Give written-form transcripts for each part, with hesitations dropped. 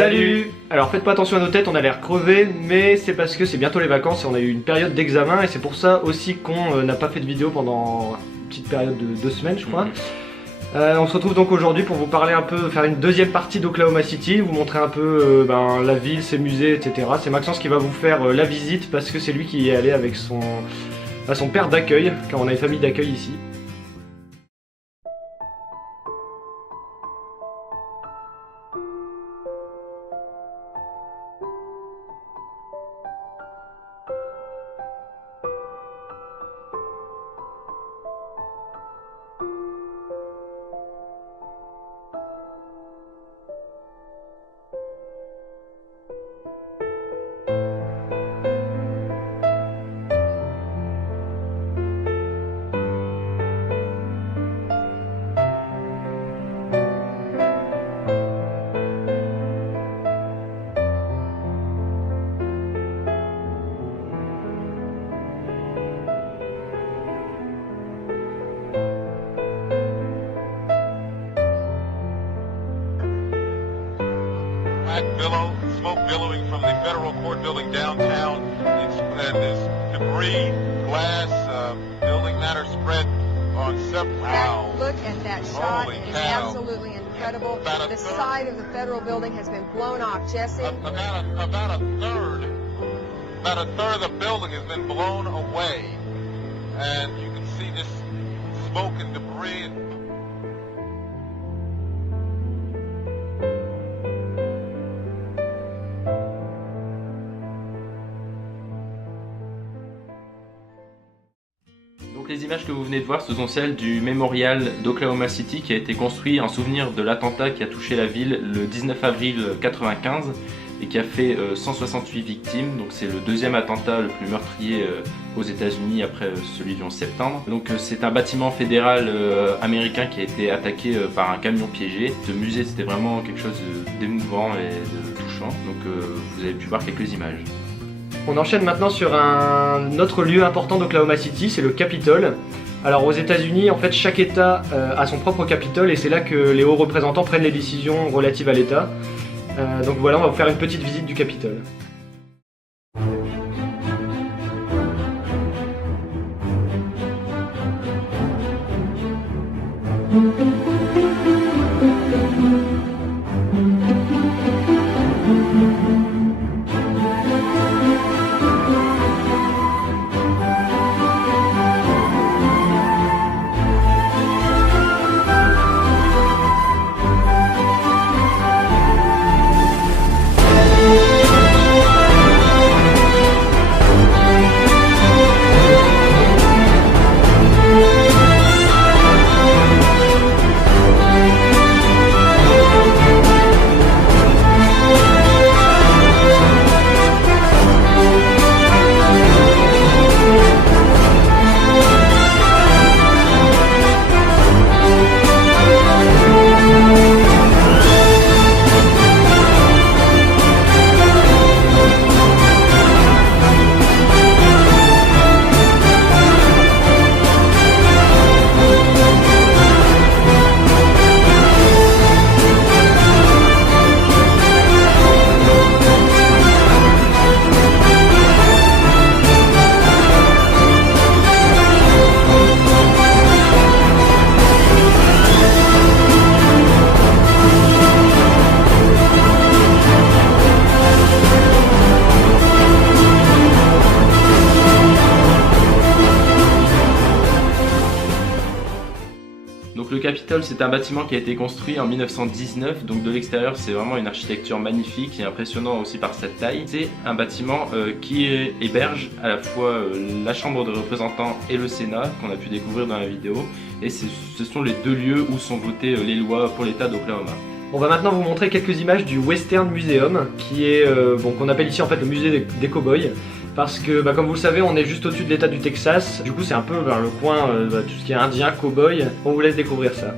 Salut! Alors faites pas attention à nos têtes, on a l'air crevé, mais c'est parce que c'est bientôt les vacances et on a eu une période d'examen et c'est pour ça aussi qu'on n'a pas fait de vidéo pendant une petite période de 2 semaines je crois. On se retrouve donc aujourd'hui pour vous parler un peu, faire une deuxième partie d'Oklahoma City, vous montrer un peu la ville, ses musées, etc. C'est Maxence qui va vous faire la visite parce que c'est lui qui est allé avec son père d'accueil, car on a une famille d'accueil ici. Billow, smoke billowing from the federal court building downtown, and there's debris, glass, building matter spread on several. Wow. Look at that shot. Holy It is cow. absolutely incredible. About The side of the federal building has been blown off. Jesse? About a third of the building has been blown away, and you can see this smoke and debris. Donc les images que vous venez de voir, ce sont celles du mémorial d'Oklahoma City qui a été construit en souvenir de l'attentat qui a touché la ville le 19 avril 1995 et qui a fait 168 victimes. Donc c'est le deuxième attentat le plus meurtrier aux États-Unis après celui du 11 septembre. Donc c'est un bâtiment fédéral américain qui a été attaqué par un camion piégé. Ce musée, c'était vraiment quelque chose d'émouvant et de touchant. Donc vous avez pu voir quelques images. On enchaîne maintenant sur un autre lieu important d'Oklahoma City, c'est le Capitole. Alors aux États-Unis, en fait, chaque État a son propre Capitole et c'est là que les hauts représentants prennent les décisions relatives à l'État. Donc voilà, on va vous faire une petite visite du Capitole. Donc le Capitole, c'est un bâtiment qui a été construit en 1919, donc de l'extérieur c'est vraiment une architecture magnifique et impressionnant aussi par cette taille. C'est un bâtiment qui héberge à la fois la Chambre des représentants et le Sénat, qu'on a pu découvrir dans la vidéo, et ce sont les deux lieux où sont votées les lois pour l'État d'Oklahoma. On va maintenant vous montrer quelques images du Western Museum, qui est qu'on appelle ici en fait le musée des cow-boys. Parce que comme vous le savez, on est juste au-dessus de l'état du Texas. Du coup c'est un peu vers le coin, tout ce qui est indien, cow-boy. On vous laisse découvrir ça.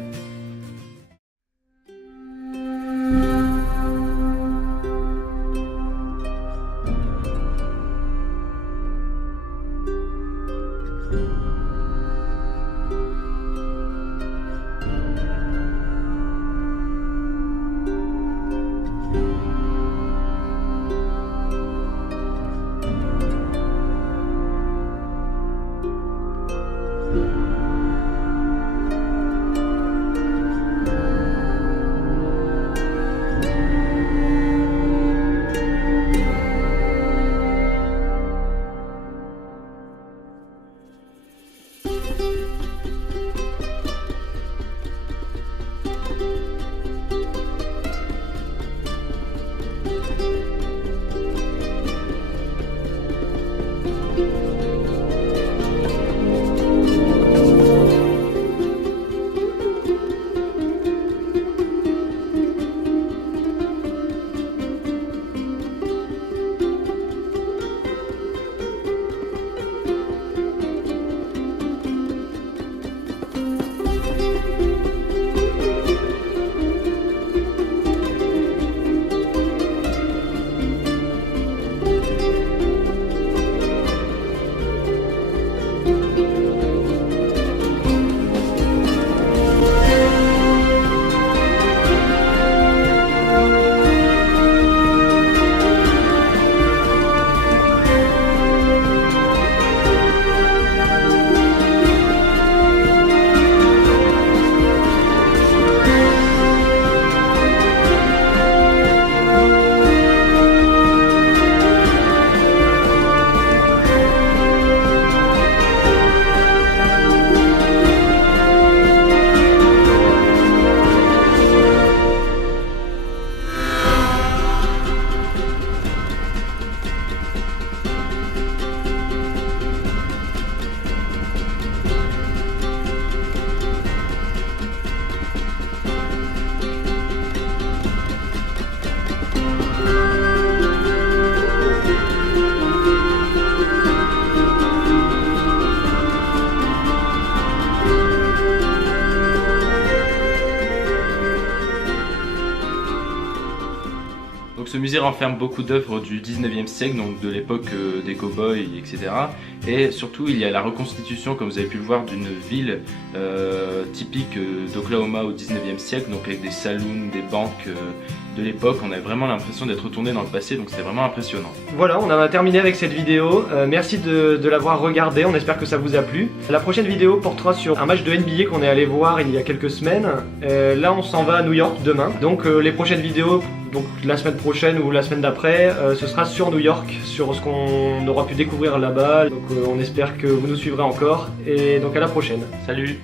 ce musée renferme beaucoup d'œuvres du 19e siècle, donc de l'époque des cow-boys, etc. Et surtout, il y a la reconstitution, comme vous avez pu le voir, d'une ville typique d'Oklahoma au 19e siècle, donc avec des saloons, des banques de l'époque. On a vraiment l'impression d'être retourné dans le passé, donc c'est vraiment impressionnant. Voilà, on a terminé avec cette vidéo. Merci de l'avoir regardée, on espère que ça vous a plu. La prochaine vidéo portera sur un match de NBA qu'on est allé voir il y a quelques semaines. Là, on s'en va à New York demain. Donc les prochaines vidéos, donc la semaine prochaine ou la semaine d'après, ce sera sur New York, sur ce qu'on aura pu découvrir là-bas. Donc on espère que vous nous suivrez encore. Et donc à la prochaine. Salut!